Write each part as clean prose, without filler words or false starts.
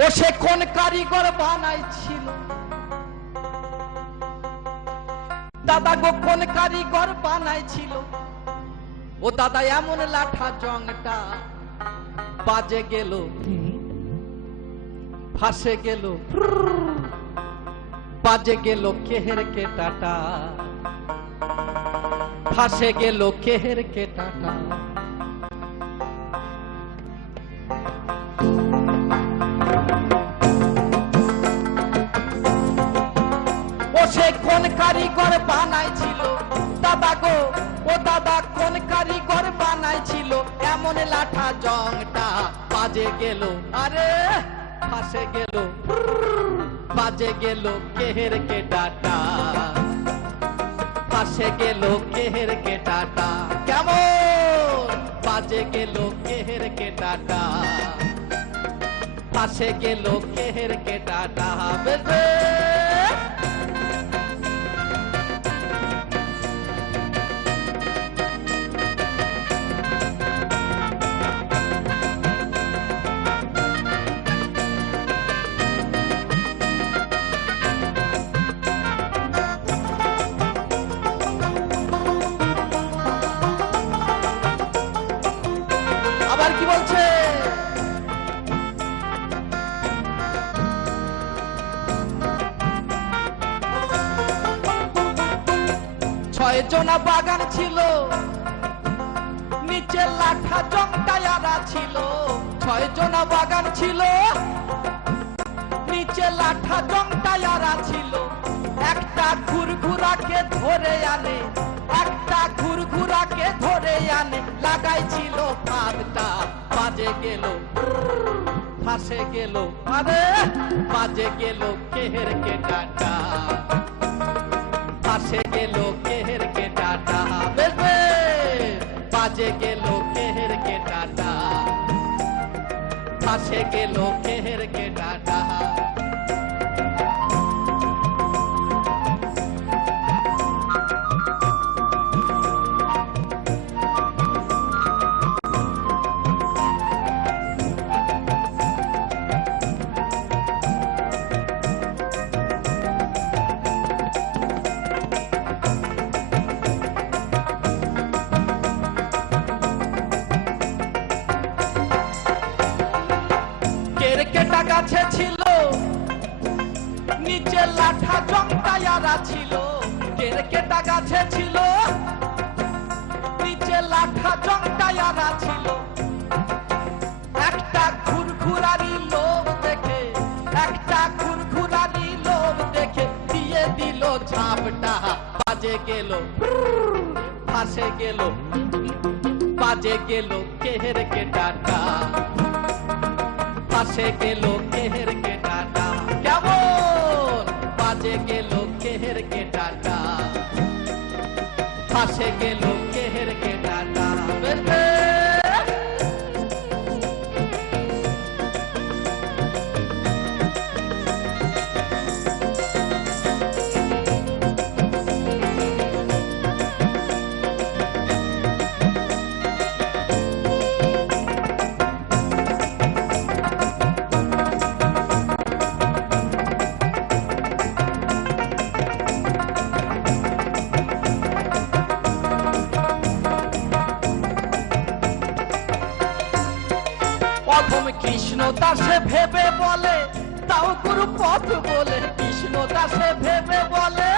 ও সে কোন কারিগর বানাইছিল, দাদা গো কোন কারিগর বানাইছিল। ও দাদা এমন লাঠা জংটা বাজে গেল, ফাঁসে গেল, বাজে গেল কেহের কেটাটা, ফাঁসে গেল কেহের কেটাটা। ও সে কোন কারিগর বানাইছিল, দাদা গো ও দাদা কোন কারিগর বানাইছিল, এমন লাঠা জংটা বাজে গেল, আরে ফাঁসে গেল, বাজে গেল কেহের কেটাটা, ফাঁসে গেল কেহের কেটাটা। কেমন বাজে গেল কেহের কেটাটা, ফাঁসে গেল কেহের কেটাটা। বেজে আবার কি বলছে, ছয় জনা বাগান ছিল, নিচে লাঠা জংটায়ারা ছিল। ছয় জনা বাগান ছিল, নিচে লাঠা জংটায়ারা ছিল। একটা ঘুরঘুরাকে ধরে আনে, একটা ঘুরঘুরাকে ধরে আনে, লাগাইছিল ফাঁদটা, বাজে গেল, ফাঁসে গেল, আরে বাজে গেল কেহের কেটাটা, ফাঁসে গেল কেহের কেটাটা। বেজে বাজে গেল কেহের কেটাটা, ফাঁসে গেল কেহের কেটাটা। কেরকেটা গাছে ছিল, নিচে লাঠা জংটায়ারা ছিল। কেরকেটা গাছে ছিল, নিচে লাঠা জংটায়ারা ছিল। একটা ঘুরঘুরারি লোক দেখে, একটা ঘুরঘুরারি লোক দেখে দিয়ে দিল ঝাপটা, বাজে গেল, ফাঁসে গেল, বাজে গেল কেহের কেটাটা, ফাঁসে গেল কেহের কেটাটা। কেমন বাজে গেল কেহের কেটাটা, ফাঁসে গেল কেহের কেটাটা। প্রথম কৃষ্ণ দাসে ভেবে বলে, তাও গুরু পথ বলে। কৃষ্ণ দাসে ভেবে বলে,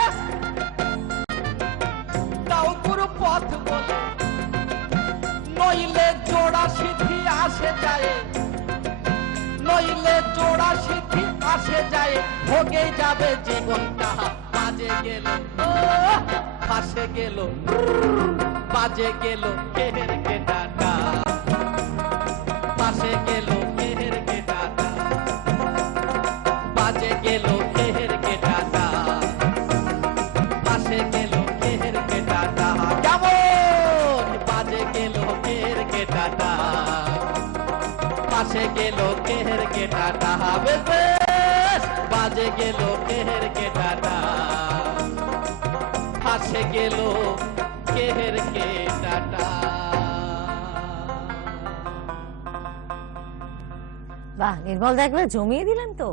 তাও গুরু পথ বলে। নইলে জোড়া সিদ্ধি আসে যায়, নইলে জোড়া সিদ্ধি আসে যায়, ভোগে যাবে জীবনটা। বাজে গেল, ফাঁসে গেল, বাজে গেল কেহের কেটাটা, ফাঁসে গেল কেহের কেটাটা, বাজে গেল কেহের কেটাটা, ফাঁসে গেল কেহের কেটাটা। কেমন বাজে গেল কেহের কেটাটা, ফাঁসে গেল কেহের কেটাটা। বেশ বাজে গেল কেহের কেটাটা, ফাঁসে গেল কেহের কেটাটা। বাহ, নির্মল দা একবার জমিয়ে দিলেন তো।